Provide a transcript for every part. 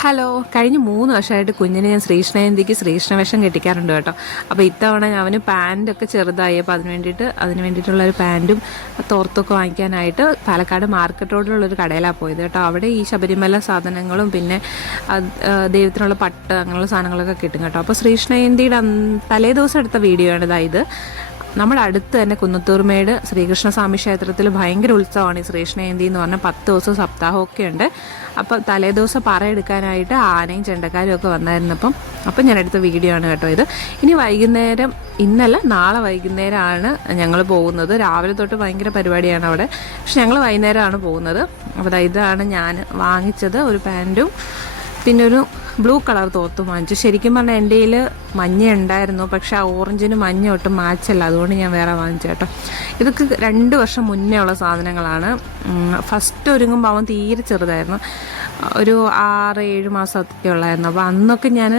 Hello, കഴിഞ്ഞ 3 വർഷമായിട്ട് കുഞ്ഞിനെ ഞാൻ ശ്രീകൃഷ്ണജയന്തിക്ക് ശ്രീകൃഷ്ണവേഷം കെട്ടിക്കാറുണ്ട് കേട്ടോ. അപ്പോൾ ഇത്തവണ അവന് പാൻറ്റൊക്കെ ചെറുതായി, അപ്പോൾ അതിന് വേണ്ടിയിട്ടുള്ളൊരു പാൻറ്റും തോർത്തൊക്കെ വാങ്ങിക്കാനായിട്ട് പാലക്കാട് മാർക്കറ്റ് റോഡിലുള്ളൊരു കടയിലാണ് പോയത് കേട്ടോ. അവിടെ ഈ ശബരിമല സാധനങ്ങളും പിന്നെ ദൈവത്തിനുള്ള പട്ട് അങ്ങനെയുള്ള സാധനങ്ങളൊക്കെ കിട്ടും കേട്ടോ. അപ്പോൾ ശ്രീകൃഷ്ണജയന്തിയുടെ തലേ ദിവസം എടുത്ത വീഡിയോ ആണ് ഇതായത്. നമ്മുടെ അടുത്ത് തന്നെ കുന്നത്തൂർമേട് ശ്രീകൃഷ്ണസ്വാമി ക്ഷേത്രത്തിൽ ഭയങ്കര ഉത്സവമാണ് ഈ ശ്രീകൃഷ്ണജയന്തി എന്ന് പറഞ്ഞാൽ 10 ദിവസം സപ്താഹമൊക്കെ ഉണ്ട്. അപ്പോൾ തലേദിവസം പറയെടുക്കാനായിട്ട് ആനയും ചെണ്ടക്കാരും ഒക്കെ വന്നായിരുന്നപ്പം ഞാൻ എടുത്ത വീഡിയോ ആണ് കേട്ടോ ഇത്. ഇനി വൈകുന്നേരം, ഇന്നല്ല നാളെ വൈകുന്നേരമാണ് ഞങ്ങൾ പോകുന്നത്. രാവിലെ തൊട്ട് ഭയങ്കര പരിപാടിയാണ് അവിടെ, പക്ഷെ ഞങ്ങൾ വൈകുന്നേരമാണ് പോകുന്നത്. അപ്പോൾ ഇതാണ് ഞാൻ വാങ്ങിച്ചത്, ഒരു പാൻറ്റും പിന്നെ ഒരു ബ്ലൂ കളർ തോർത്തും വാങ്ങിച്ചു. ശരിക്കും പറഞ്ഞാൽ എൻ്റെ കയ്യിൽ മഞ്ഞ ഉണ്ടായിരുന്നു, പക്ഷേ ആ ഓറഞ്ചിന് മഞ്ഞ ഒട്ടും മാച്ചല്ല, അതുകൊണ്ട് ഞാൻ വേറെ വാങ്ങിച്ചു കേട്ടോ. ഇതൊക്കെ 2 വർഷം മുന്നേ ഉള്ള സാധനങ്ങളാണ്. ഫസ്റ്റ് ഒരുങ്ങുമ്പോൾ അവൻ തീരെ ചെറുതായിരുന്നു, ഒരു 6-7 മാസമൊക്കെ ഉള്ളായിരുന്നു. അപ്പോൾ അന്നൊക്കെ ഞാൻ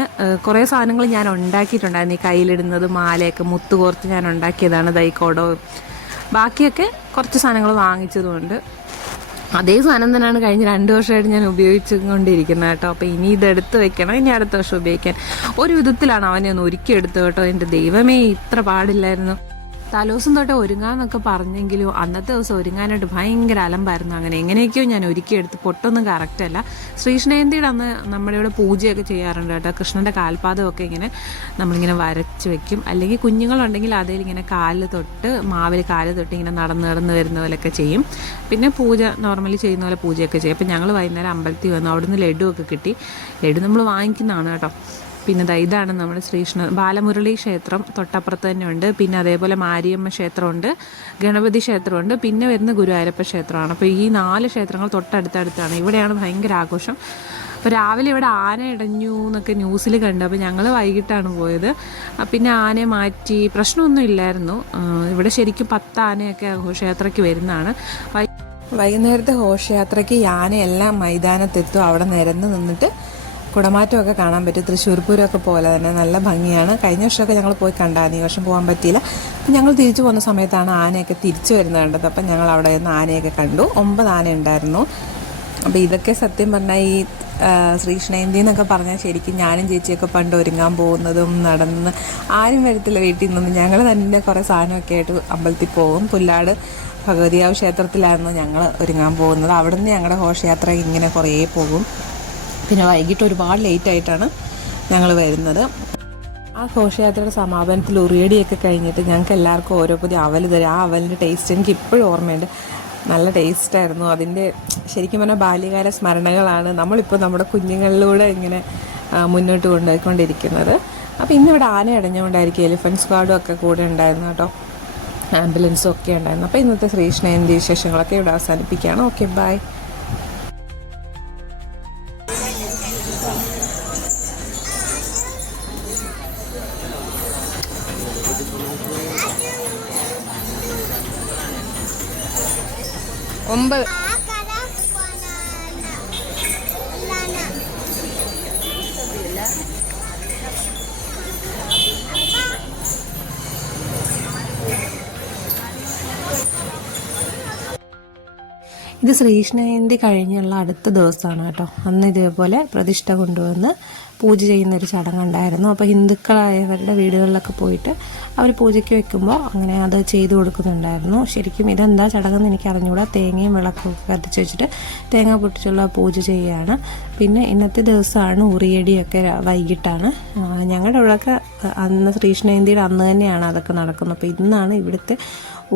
കുറേ സാധനങ്ങൾ ഞാൻ ഉണ്ടാക്കിയിട്ടുണ്ടായിരുന്നു. ഈ കയ്യിലിടുന്നത്, മാലയൊക്കെ മുത്തുകോർത്ത് ഞാൻ ഉണ്ടാക്കിയതാണ്, ദൈക്കോടോ. ബാക്കിയൊക്കെ കുറച്ച് സാധനങ്ങൾ വാങ്ങിച്ചതുകൊണ്ട് അതേ സാധനം തന്നെയാണ് കഴിഞ്ഞ 2 വർഷമായിട്ട് ഞാൻ ഉപയോഗിച്ചുകൊണ്ടിരിക്കുന്നത് കേട്ടോ. അപ്പോൾ ഇനി ഇതെടുത്ത് വെക്കണം, ഇനി അടുത്ത വർഷം ഉപയോഗിക്കാൻ. ഒരു വിധത്തിലാണ് അവനെ ഒന്ന് ഒരുക്കിയെടുത്ത് കേട്ടോ. എൻ്റെ ദൈവമേ, ഇത്ര പാടില്ലായിരുന്നു. തലേദിവസം തൊട്ട് ഒരുങ്ങാന്നൊക്കെ പറഞ്ഞെങ്കിലും അന്നത്തെ ദിവസം ഒരുങ്ങാനായിട്ട് ഭയങ്കര അലമ്പായിരുന്നു. എങ്ങനെയൊക്കെയോ ഞാൻ ഒരുക്കിയെടുത്ത്, പൊട്ടൊന്നും കറക്റ്റല്ല. ശ്രീകൃഷ്ണജയന്തിയുടെ അന്ന് നമ്മുടെ ഇവിടെ പൂജയൊക്കെ ചെയ്യാറുണ്ട് കേട്ടോ. കൃഷ്ണൻ്റെ കാൽപാദമൊക്കെ ഇങ്ങനെ നമ്മളിങ്ങനെ വരച്ച് വെക്കും, അല്ലെങ്കിൽ കുഞ്ഞുങ്ങളുണ്ടെങ്കിൽ അതിൽ ഇങ്ങനെ മാവിൽ കാല് തൊട്ട് ഇങ്ങനെ നടന്ന് വരുന്ന പോലെയൊക്കെ ചെയ്യും. പിന്നെ പൂജ നോർമലി ചെയ്യുന്ന പോലെ പൂജയൊക്കെ ചെയ്യും. അപ്പോൾ ഞങ്ങൾ വൈകുന്നേരം അമ്പലത്തിൽ വന്നു, അവിടുന്ന് ലഡുവൊക്കെ കിട്ടി. ലഡു നമ്മൾ വാങ്ങിക്കുന്നതാണ് കേട്ടോ. പിന്നെ ഇതാണ് നമ്മുടെ ബാലമുരളി ക്ഷേത്രം തൊട്ടപ്പുറത്ത് തന്നെ ഉണ്ട്. പിന്നെ അതേപോലെ മാരിയമ്മ ക്ഷേത്രമുണ്ട്, ഗണപതി ക്ഷേത്രമുണ്ട്, പിന്നെ വരുന്ന ഗുരുവായൂരപ്പ ക്ഷേത്രമാണ്. അപ്പോൾ ഈ 4 ക്ഷേത്രങ്ങൾ തൊട്ടടുത്തടുത്താണ്. ഇവിടെയാണ് ഭയങ്കര ആഘോഷം. അപ്പോൾ രാവിലെ ഇവിടെ ആന ഇടഞ്ഞു എന്നൊക്കെ ന്യൂസിൽ കണ്ടു. അപ്പോൾ ഞങ്ങൾ വൈകിട്ടാണ് പോയത്. പിന്നെ ആനയെ മാറ്റി, പ്രശ്നമൊന്നും ഇല്ലായിരുന്നു. ഇവിടെ ശരിക്കും 10 ആനയൊക്കെ ഘോഷയാത്രയ്ക്ക് വരുന്നതാണ്. വൈകുന്നേരത്തെ ഘോഷയാത്രയ്ക്ക് ഈ ആനയെല്ലാം മൈതാനത്തെത്തും. അവിടെ നിരന്ന് നിന്നിട്ട് കുടമാറ്റമൊക്കെ കാണാൻ പറ്റും. തൃശ്ശൂർ പൂരമൊക്കെ പോലെ തന്നെ നല്ല ഭംഗിയാണ്. കഴിഞ്ഞ വർഷമൊക്കെ ഞങ്ങൾ പോയി കണ്ടായിരുന്നു, ഈ വർഷം പോകാൻ പറ്റിയില്ല. അപ്പം ഞങ്ങൾ തിരിച്ചു പോകുന്ന സമയത്താണ് ആനയൊക്കെ തിരിച്ചു വരുന്നത് കണ്ടത്. അപ്പം ഞങ്ങൾ അവിടെ നിന്ന് ആനയൊക്കെ കണ്ടു. 9 ആന ഉണ്ടായിരുന്നു. അപ്പോൾ ഇതൊക്കെ സത്യം പറഞ്ഞാൽ ഈ ശ്രീകൃഷ്ണജയന്തി എന്നൊക്കെ പറഞ്ഞാൽ ശരിക്കും ഞാനും ചേച്ചിയൊക്കെ പണ്ട് ഒരുങ്ങാൻ പോകുന്നതും നടന്ന് ആരും വരത്തില്ല വീട്ടിൽ നിന്ന്. ഞങ്ങൾ തന്നെ കുറേ സാധനമൊക്കെ ആയിട്ട് അമ്പലത്തിൽ പോകും. പുല്ലാട് ഭഗവതിയാവ് ക്ഷേത്രത്തിലായിരുന്നു ഞങ്ങൾ ഒരുങ്ങാൻ പോകുന്നത്. അവിടെ നിന്ന് ഞങ്ങളുടെ ഘോഷയാത്ര ഇങ്ങനെ കുറേ പോകും. പിന്നെ വൈകിട്ട് ഒരുപാട് ലേറ്റായിട്ടാണ് ഞങ്ങൾ വരുന്നത്. ആ ഘോഷയാത്രയുടെ സമാപനത്തിൽ ഉറിയടിയൊക്കെ കഴിഞ്ഞിട്ട് ഞങ്ങൾക്ക് എല്ലാവർക്കും ഓരോ പുതിയ അവൽ തരും. ആ അവലിൻ്റെ ടേസ്റ്റ് എനിക്ക് ഇപ്പോഴും ഓർമ്മയുണ്ട്. നല്ല ടേസ്റ്റായിരുന്നു. അതിൻ്റെ ശരിക്കും പറഞ്ഞാൽ ബാല്യകാല സ്മരണകളാണ് നമ്മളിപ്പോൾ നമ്മുടെ കുഞ്ഞുങ്ങളിലൂടെ ഇങ്ങനെ മുന്നോട്ട് കൊണ്ടുപോയിക്കൊണ്ടിരിക്കുന്നത്. അപ്പോൾ ഇന്നിവിടെ ആന അടഞ്ഞുകൊണ്ടായിരിക്കും എലിഫൻറ്റ് സ്ക്വാഡും ഒക്കെ കൂടെ ഉണ്ടായിരുന്നു കേട്ടോ, ആംബുലൻസും ഒക്കെ ഉണ്ടായിരുന്നു. അപ്പോൾ ഇന്നത്തെ ശ്രീകൃഷ്ണജയന്തി വിശേഷങ്ങളൊക്കെ ഇവിടെ അവസാനിപ്പിക്കുകയാണ്. Okay, bye. ഇത് ശ്രീകൃഷ്ണജയന്തി കഴിഞ്ഞുള്ള അടുത്ത ദിവസമാണ് കേട്ടോ. അന്ന് ഇതേപോലെ പ്രതിഷ്ഠ കൊണ്ടുവന്ന് പൂജ ചെയ്യുന്നൊരു ചടങ്ങുണ്ടായിരുന്നു. അപ്പോൾ ഹിന്ദുക്കളായവരുടെ വീടുകളിലൊക്കെ പോയിട്ട് അവർ പൂജയ്ക്ക് വെക്കുമ്പോൾ അങ്ങനെ അത് ചെയ്തു കൊടുക്കുന്നുണ്ടായിരുന്നു. ശരിക്കും ഇതെന്താ ചടങ്ങെന്ന് എനിക്ക് അറിഞ്ഞുകൂടാ. തേങ്ങയും വിളക്കും കത്തിച്ച് വെച്ചിട്ട് തേങ്ങ പൊട്ടിച്ചുള്ള പൂജ ചെയ്യുകയാണ്. പിന്നെ ഇന്നത്തെ ദിവസമാണ് ഉറിയടിയൊക്കെ വൈകിട്ടാണ്. ഞങ്ങളുടെ ഇവിടെയൊക്കെ അന്ന് ശ്രീകൃഷ്ണജയന്തിയുടെ അന്ന് തന്നെയാണ് അതൊക്കെ നടക്കുന്നത്. അപ്പോൾ ഇന്നാണ് ഇവിടുത്തെ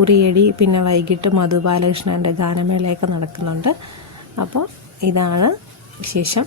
ഉറിയടി. പിന്നെ വൈകിട്ട് മധുബാലകൃഷ്ണൻ്റെ ഗാനമേളയൊക്കെ നടക്കുന്നുണ്ട്. അപ്പോൾ ഇതാണ് വിശേഷം.